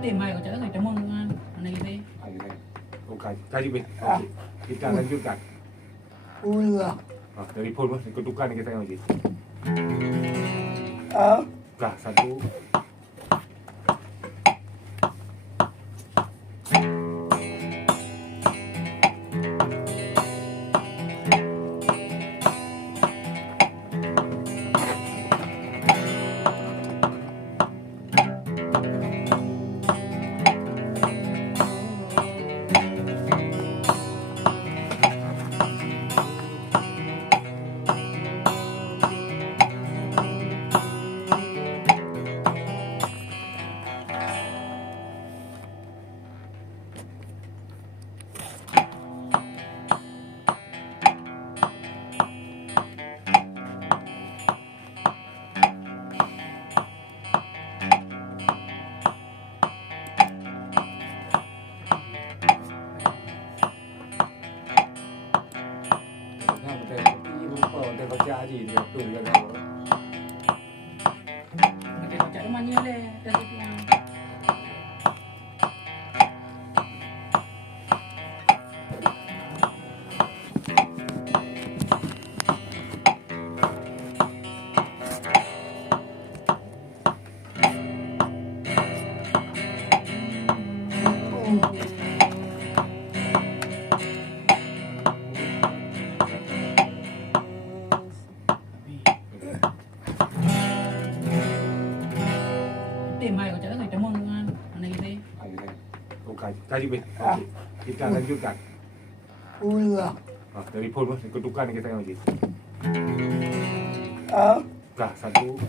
Tim hai kau cakap nggak cemong dengan anak kita. Kaji be. Kita lanjutkan. Ulah. Dari phone mas, ikut tukar kita yang lagi. Ah. Kah satu. Baca gì thì gặp tụi gần đầu. Kita kau cakap mana le? Dah tu. Tim hai kau cakap nggak cemong dengan anak kita. Kaji be. Kita lanjutkan. Ulah. Dari phone mas, ikut tukar kita yang lagi. Ah. Kah satu.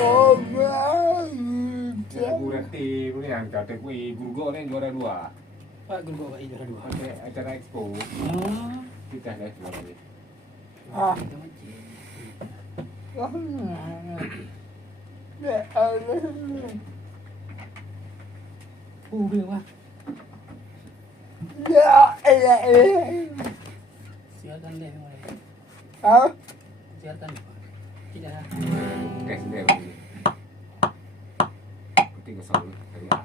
Oh, man. Nanti punya yang kata kui Gurgo ni juara 2. Pak guru kau juara 2. Okey, acara expo Oh. kita dah keluar lagi. Ah. Kita macam. Ya Allah. Bila wah. Ya Allah. Siarkan deh mulai. Ah. Siarkan. Tidak. Okey, sudah lagi. Ketika selalu dari A.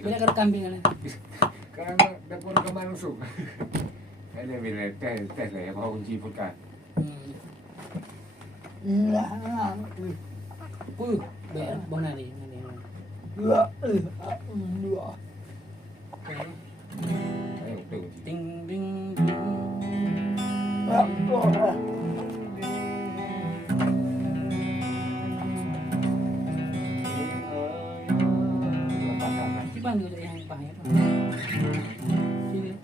Bila kau kambing kan? Karena dapur kamar langsung. Ini bila tes lah, bawa kunci pulkan. Ya. Bona ni. Ya. Ya. Ayo, tu kunci. Ding ding. Ya. Siapa tu yang pahaya? Sini.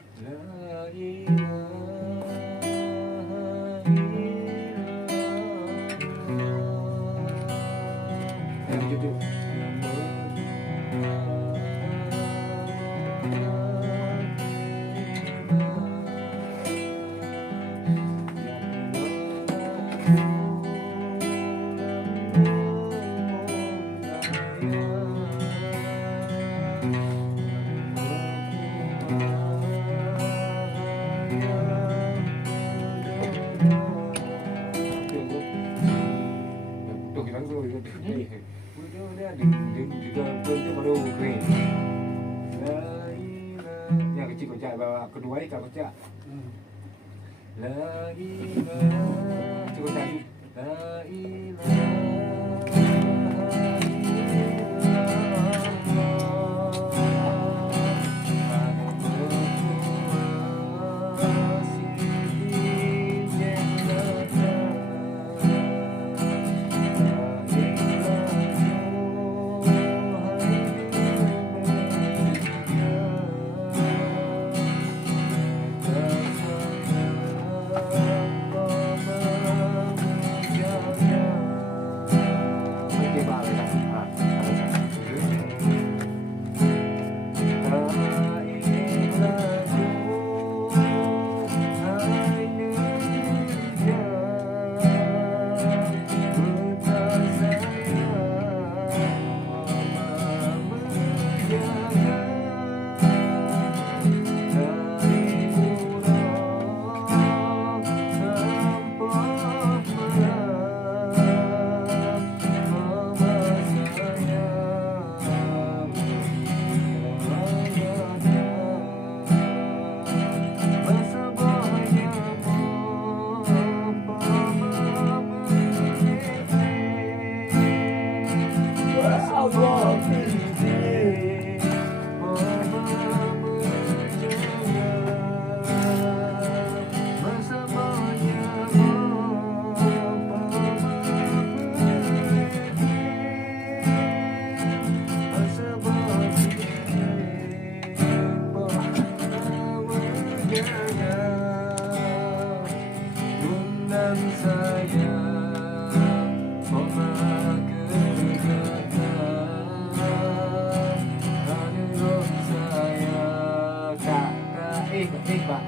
La ilaha, cuba tadi. La ilaha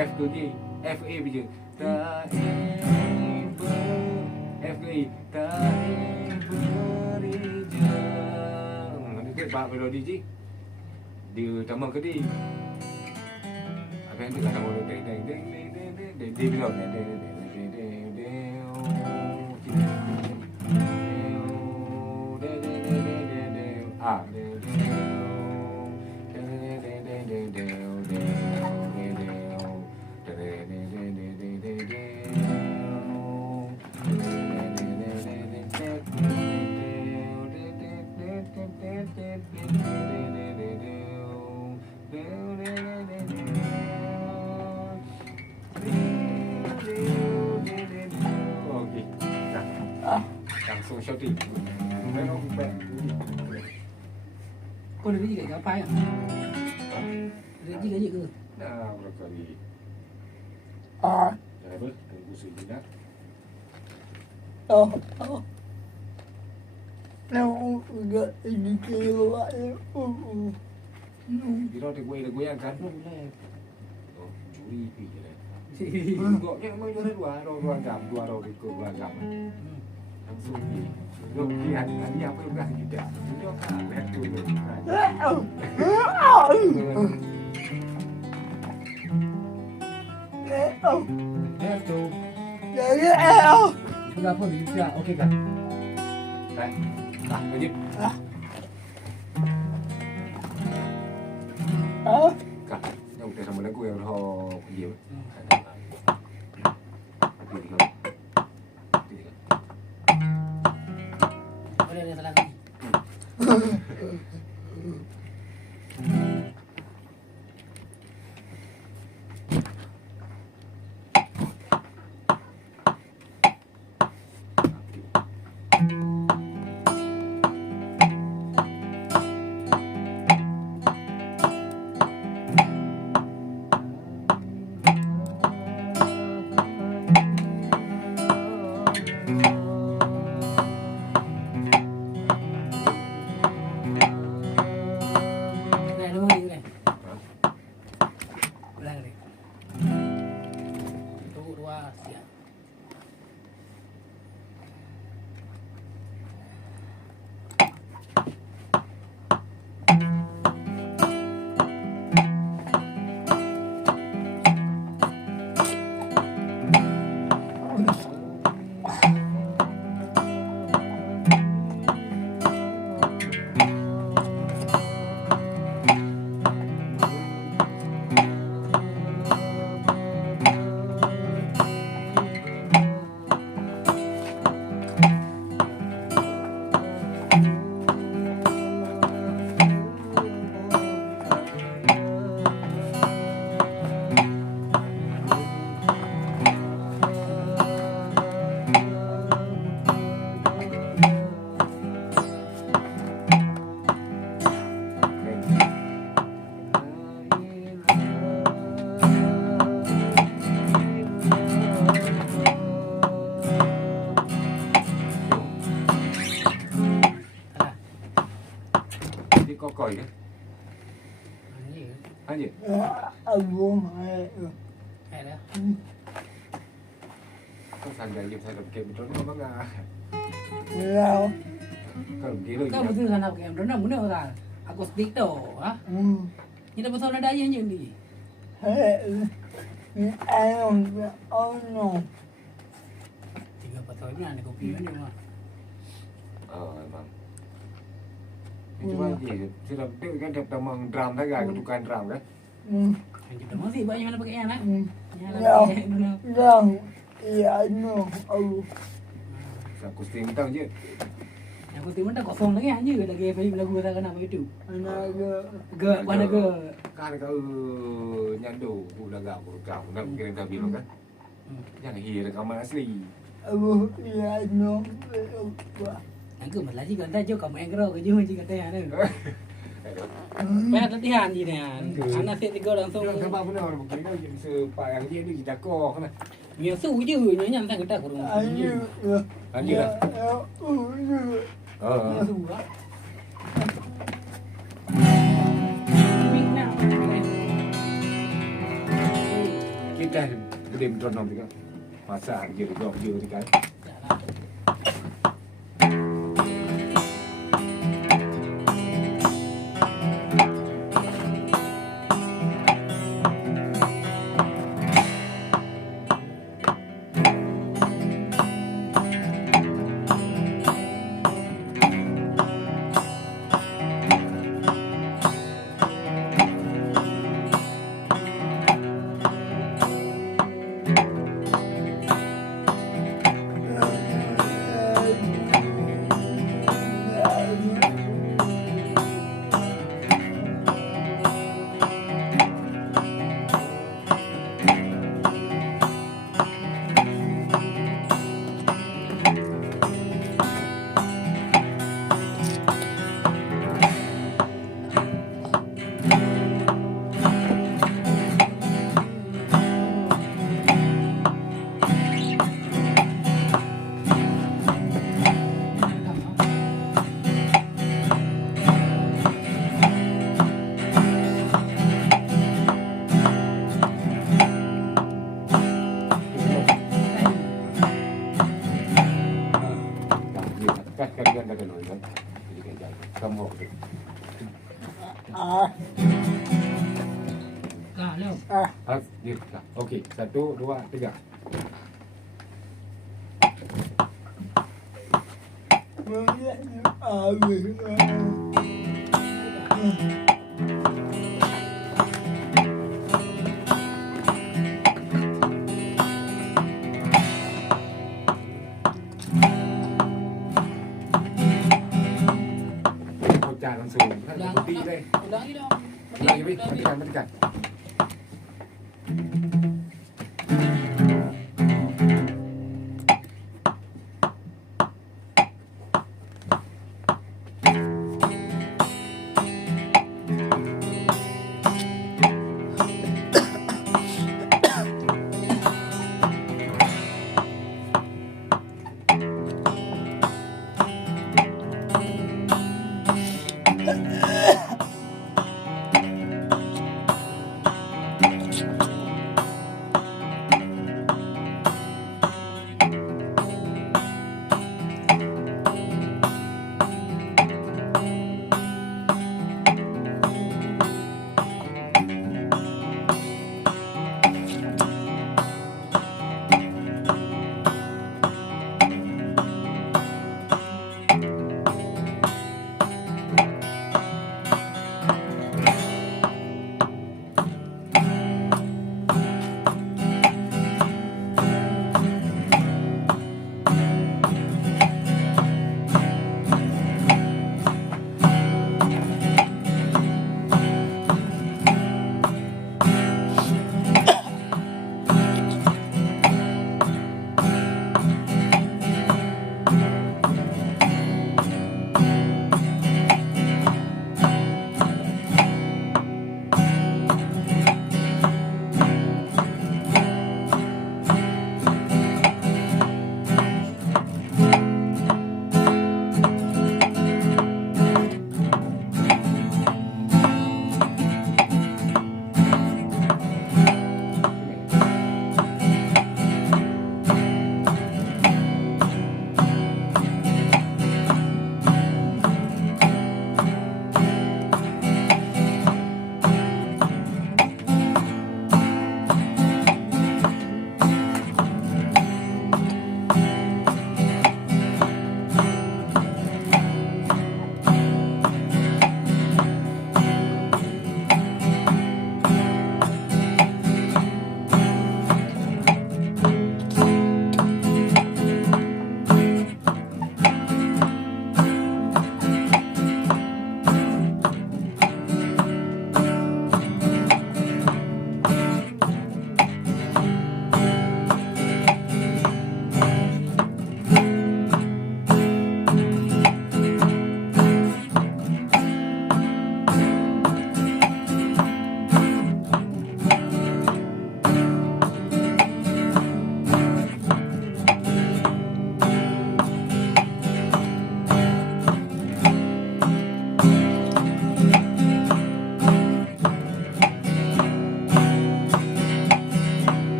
F tu dia F A je tak F A tak berijang dekat bab melodi je dia tambah ke dia apa yang dia kata melodi deng deng deng deng deng deng dia bilang deng deng deng langsung shouting. Memang baik. Kau dah gaji apa ya? Gaji ke? Nah, berapa kali? Ah, Dah apa? Tunggu sejenak. oh, oh. Now, enggak ini keluar. Kira dia goyang kan? Oh, juri pi je lah. Goknya memang juara dua jam, dua jam. Langsung ni. Lo lihat tadi apa yang kasih kita. Dia kan lihat tu. Lihat tu. Berapa bisa? Okey kan? Baik. Dah, lanjut. Kak, yang udah sama lagu yang roh dia. Boleh ada salah lagi. album hai Hay dah. Kau sangat yang saya dapat betul ni memang ah. lao Kau gila. Kau betul kan nak game renang benar tak? Aku stick tu, ha? Ni dah betul ada yang ni. hai ni ayam oh no Tinggal betul ni ada kopi ni mah. Memang. Cuma dia sudah dia kan dia memang drum tak kan, ketukan drum kan. Kita masih banyak mana pakai yang nak. Yang Ya. nak pakai benar. yang iya no oh Aku sting tahu je. Yang penting mana kosong lagi aja lagi film lagu tak kena begitu. anaga Ge, mana ge? Kan kau nyandu ulah gak aku kau nak kira tak bilang kan. Yang hir rekaman asli. abu iya no Yang ke malah jika dah jauh kamu yang gerau ke jauh jika dah ada. Banyak latihan je ni. Anak saya tiga langsung. Sebab benar orang begini kan jadi sepayang dia ni kita kau kan. Dia su je nyanyi tak kita kurang. ayu Lanjut lah. ya Su lah. Mik nak. Kita gede betul nom juga. Masa je dok je kan. Kamu Lah, leo. dia dah. Okey, 1 2 3. Kau jangan langsung. Kan Ulang, putih deh. ulang ni dong. Lagi baik, matikan.